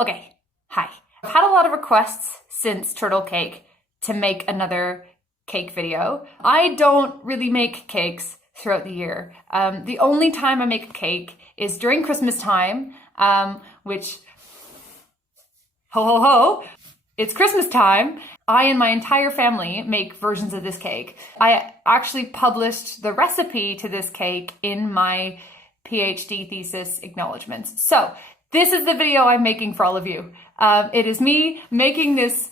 Okay, hi. I've had a lot of requests since turtle cake to make another cake video. I don't really make cakes throughout the year. The only time I make a cake is during Christmas time, which, ho ho ho, it's Christmas time. I and my entire family make versions of this cake. I actually published the recipe to this cake in my PhD thesis acknowledgements. So this is the video I'm making for all of you. It is me making this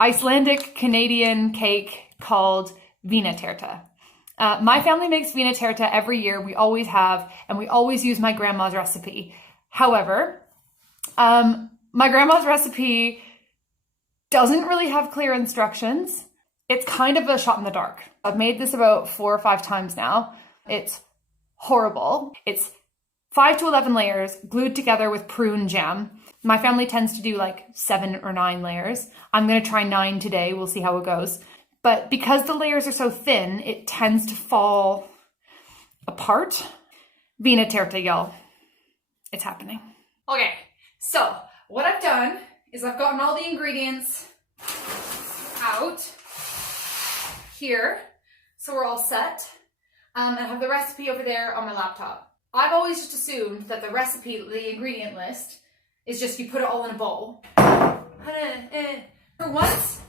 Icelandic Canadian cake called Vínarterta. My family makes Vínarterta every year. We always have, and we always use my grandma's recipe. However, my grandma's recipe doesn't really have clear instructions. It's kind of a shot in the dark. I've made this about 4 or 5 times now. It's horrible. It's 5 to 11 layers glued together with prune jam. My family tends to do like 7 or 9 layers. I'm gonna try 9 today. We'll see how it goes. But because the layers are so thin, it tends to fall apart. Vínarterta, y'all. It's happening. Okay, so what I've done is I've gotten all the ingredients out here, so we're all set. I have the recipe over there on my laptop. I've always just assumed that the recipe, the ingredient list, is just you put it all in a bowl. For once,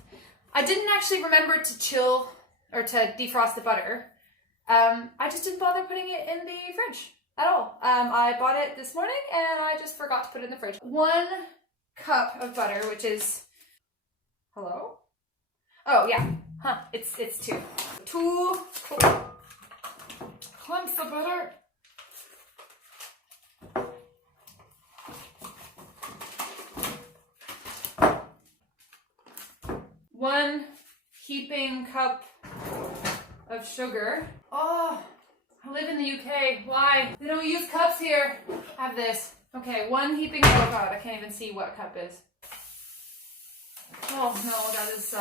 I didn't actually remember to chill or to defrost the butter. I just didn't bother putting it in the fridge at all. I bought it this morning and I just forgot to put it in the fridge. 1 cup of butter, which is, hello? Oh yeah, it's 2. 2 clumps of butter. One heaping cup of sugar. Oh, I live in the UK. Why? They don't use cups here. I have this. Okay, 1 heaping, oh god, I can't even see what a cup is. Oh no, that is,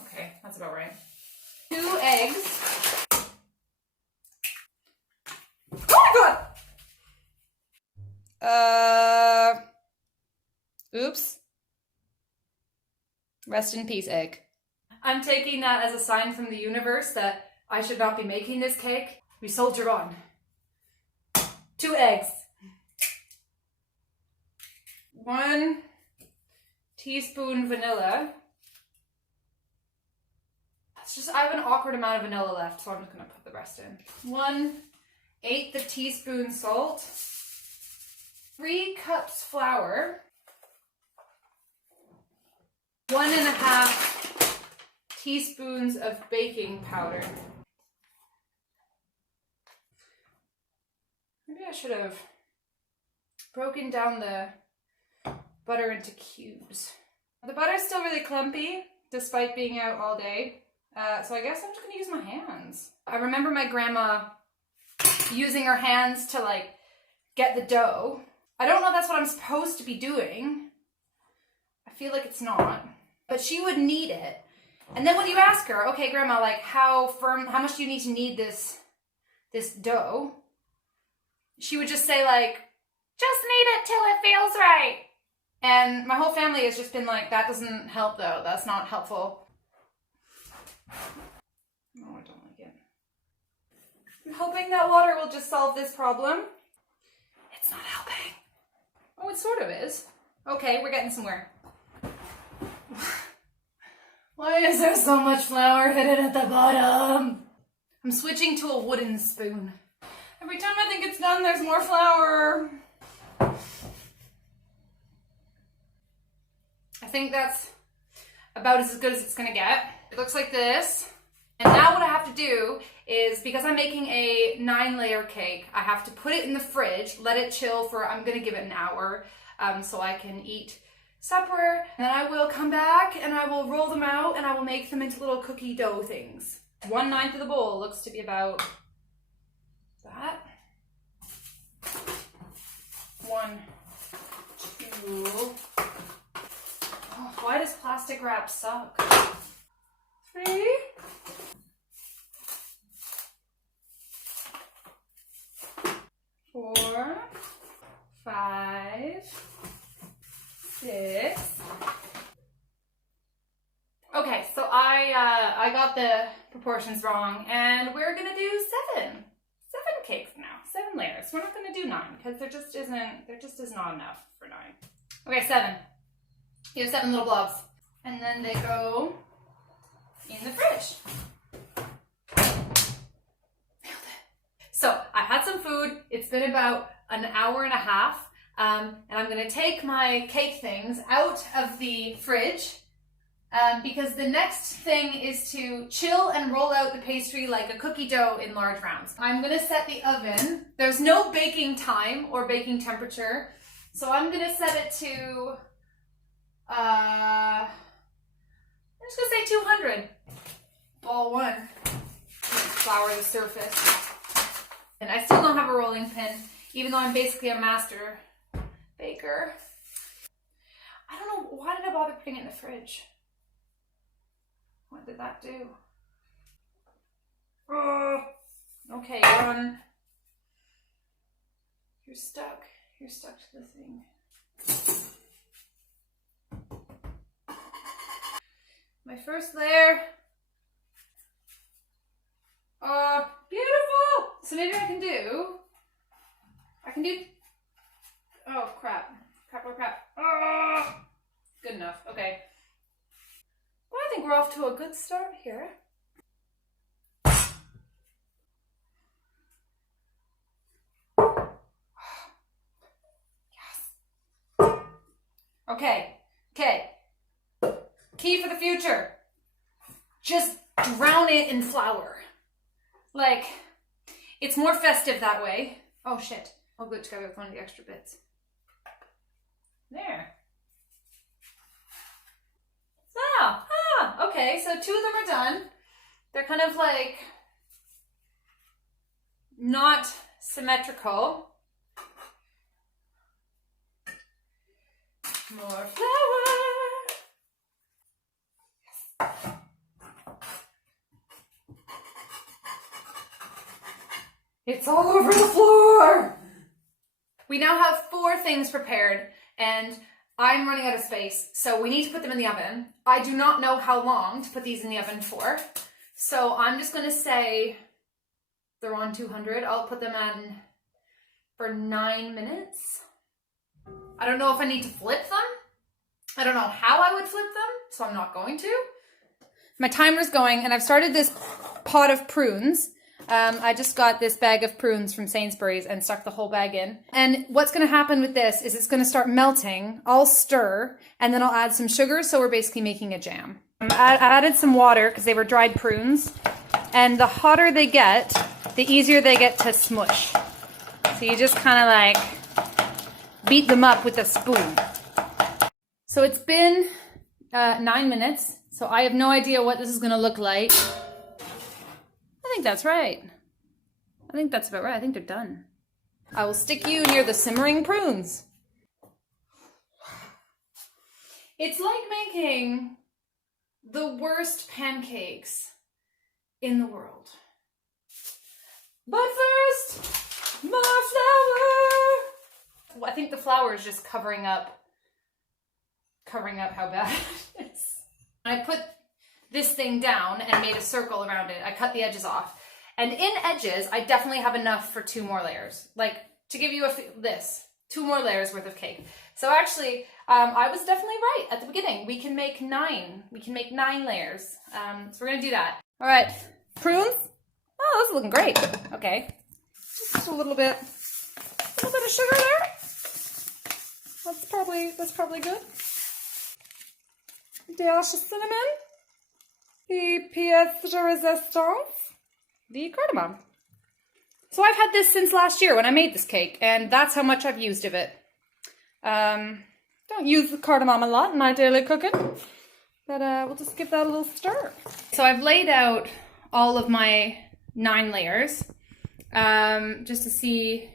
okay, that's about right. 2 eggs. Oh my god! Oops. Rest in peace, egg. I'm taking that as a sign from the universe that I should not be making this cake. We soldier on. 2 eggs. 1 teaspoon vanilla. It's just, I have an awkward amount of vanilla left, so I'm just gonna put the rest in. 1/8 of teaspoon salt. 3 cups flour. 1.5 teaspoons of baking powder. Maybe I should have broken down the butter into cubes. The butter's still really clumpy, despite being out all day. So I guess I'm just gonna use my hands. I remember my grandma using her hands to like get the dough. I don't know if that's what I'm supposed to be doing. I feel like it's not. But she would knead it. And then when you ask her, okay, grandma, like how much do you need to knead this dough? She would just say like, just knead it till it feels right. And my whole family has just been like, that doesn't help though. That's not helpful. No, I don't like it. I'm hoping that water will just solve this problem. It's not helping. Oh, it sort of is. Okay, we're getting somewhere. Why is there so much flour hidden at the bottom? I'm switching to a wooden spoon. Every time I think it's done, there's more flour. I think that's about as good as it's gonna get. It looks like this. And now what I have to do is, because I'm making a 9-layer cake, I have to put it in the fridge, let it chill for, I'm gonna give it an hour, so I can eat supper. And then I will come back and I will roll them out and I will make them into little cookie dough things. 1/9 of the bowl looks to be about that. 1, 2. Oh, why does plastic wrap suck? 3. 4, 5, 6. Okay, so I got the proportions wrong, and we're gonna do 7 cakes now. 7 layers. We're not gonna do 9 because there just is not enough for 9. Okay, 7. You have 7 little blobs, and then they go in the fridge. So I had some food. It's been about an hour and a half, and I'm gonna take my cake things out of the fridge. Because the next thing is to chill and roll out the pastry like a cookie dough in large rounds. I'm gonna set the oven. There's no baking time or baking temperature, so I'm gonna set it to, I'm just gonna say 200. Ball 1. Flour the surface. And I still don't have a rolling pin, even though I'm basically a master baker. I don't know, why did I bother putting it in the fridge? What did that do? Oh, okay, you're stuck. You're stuck to the thing. My first layer. Beautiful! So maybe I can do, oh crap. Good enough, okay. Well, I think we're off to a good start here. Yes. Okay. Key for the future. Just drown it in flour. Like, it's more festive that way. Oh shit. I'll glue it together with one of the extra bits. There. Okay, so 2 of them are done. They're kind of like not symmetrical. More flour. Yes. It's all over the floor. We now have 4 things prepared, and I'm running out of space, so we need to put them in the oven. I do not know how long to put these in the oven for, so I'm just gonna say they're on 200. I'll put them in for 9 minutes. I don't know if I need to flip them. I don't know how I would flip them, so I'm not going to. My timer's going, and I've started this pot of prunes. I just got this bag of prunes from Sainsbury's and stuck the whole bag in. And what's going to happen with this is it's going to start melting. I'll stir, and then I'll add some sugar, so we're basically making a jam. I added some water because they were dried prunes, and the hotter they get, the easier they get to smush. So you just kind of like beat them up with a spoon. So it's been 9 minutes, so I have no idea what this is going to look like. I think that's right. I think that's about right. I think they're done. I will stick you near the simmering prunes. It's like making the worst pancakes in the world. But first, more flour. Well, I think the flour is just covering up how bad it is. I put this thing down and made a circle around it. I cut the edges off. And in edges, I definitely have enough for 2 more layers. Like, to give you this, 2 more layers worth of cake. So actually, I was definitely right at the beginning. We can make 9. We can make 9 layers. So we're gonna do that. All right, prunes. Oh, this is looking great. Okay, just a little bit of sugar there. That's probably good. Dash of cinnamon. The pièce de résistance, the cardamom. So I've had this since last year when I made this cake, and that's how much I've used of it. Don't use the cardamom a lot in my daily cooking, but we'll just give that a little stir. So I've laid out all of my 9 layers, just to see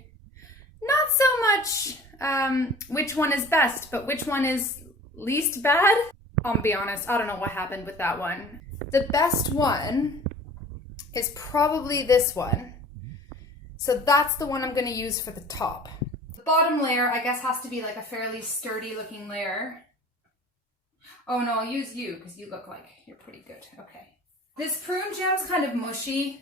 not so much which one is best, but which one is least bad. I'll be honest, I don't know what happened with that one. The best one is probably this one. So that's the one I'm going to use for the top. bottom layer, I guess, has to be like a fairly sturdy looking layer. Oh no, I'll use you because you look like you're pretty good. Okay. This prune jam's kind of mushy.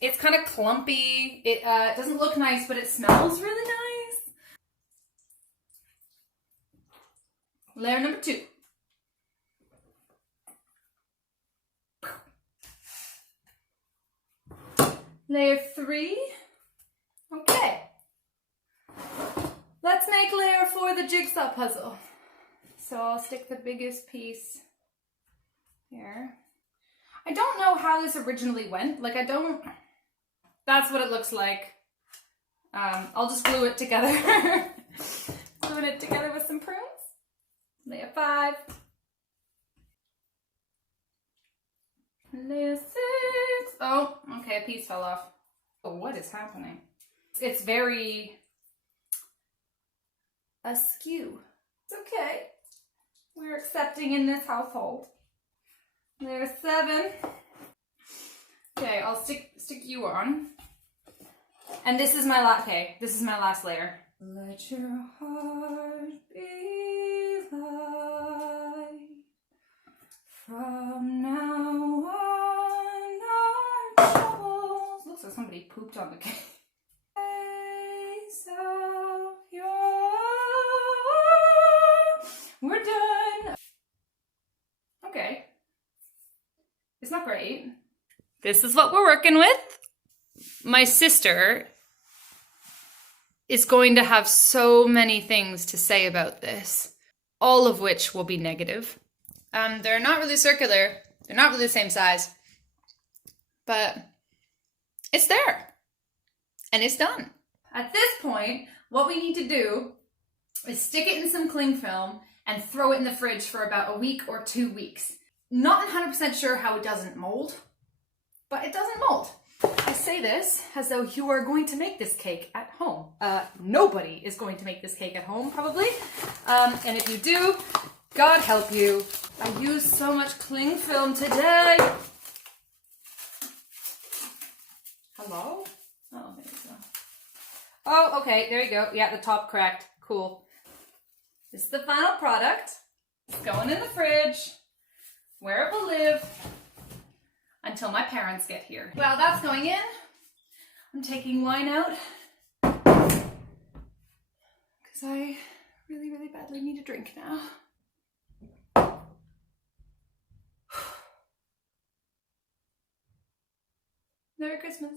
It's kind of clumpy. It doesn't look nice, but it smells really nice. Layer number 2. Layer 3. Okay. Let's make layer 4 the jigsaw puzzle. So I'll stick the biggest piece here. I don't know how this originally went. Like, that's what it looks like. I'll just glue it together. Gluing it together with some prunes. Layer 5. Layer 6. Oh, okay, a piece fell off. Oh, what is happening? It's very askew. It's okay. We're accepting in this household. Layer 7. Okay, I'll stick you on. And this is my last layer. Let your heart be light. From now on, our troubles. Looks like somebody pooped on the cake. We're done. Okay. It's not great. This is what we're working with. My sister is going to have so many things to say about this, all of which will be negative. They're not really circular. They're not really the same size. But it's there. And it's done. At this point, what we need to do is stick it in some cling film and throw it in the fridge for about a week or 2 weeks. Not 100% sure how it doesn't mold, but it doesn't mold. I say this as though you are going to make this cake at home. Nobody is going to make this cake at home, probably. And if you do, God help you. I used so much cling film today. Hello? Oh, there you go. Oh, okay, there you go. Yeah, the top cracked. Cool. This is the final product. It's going in the fridge, where it will live until my parents get here. Well, that's going in. I'm taking wine out because I really, really badly need a drink now. Merry Christmas.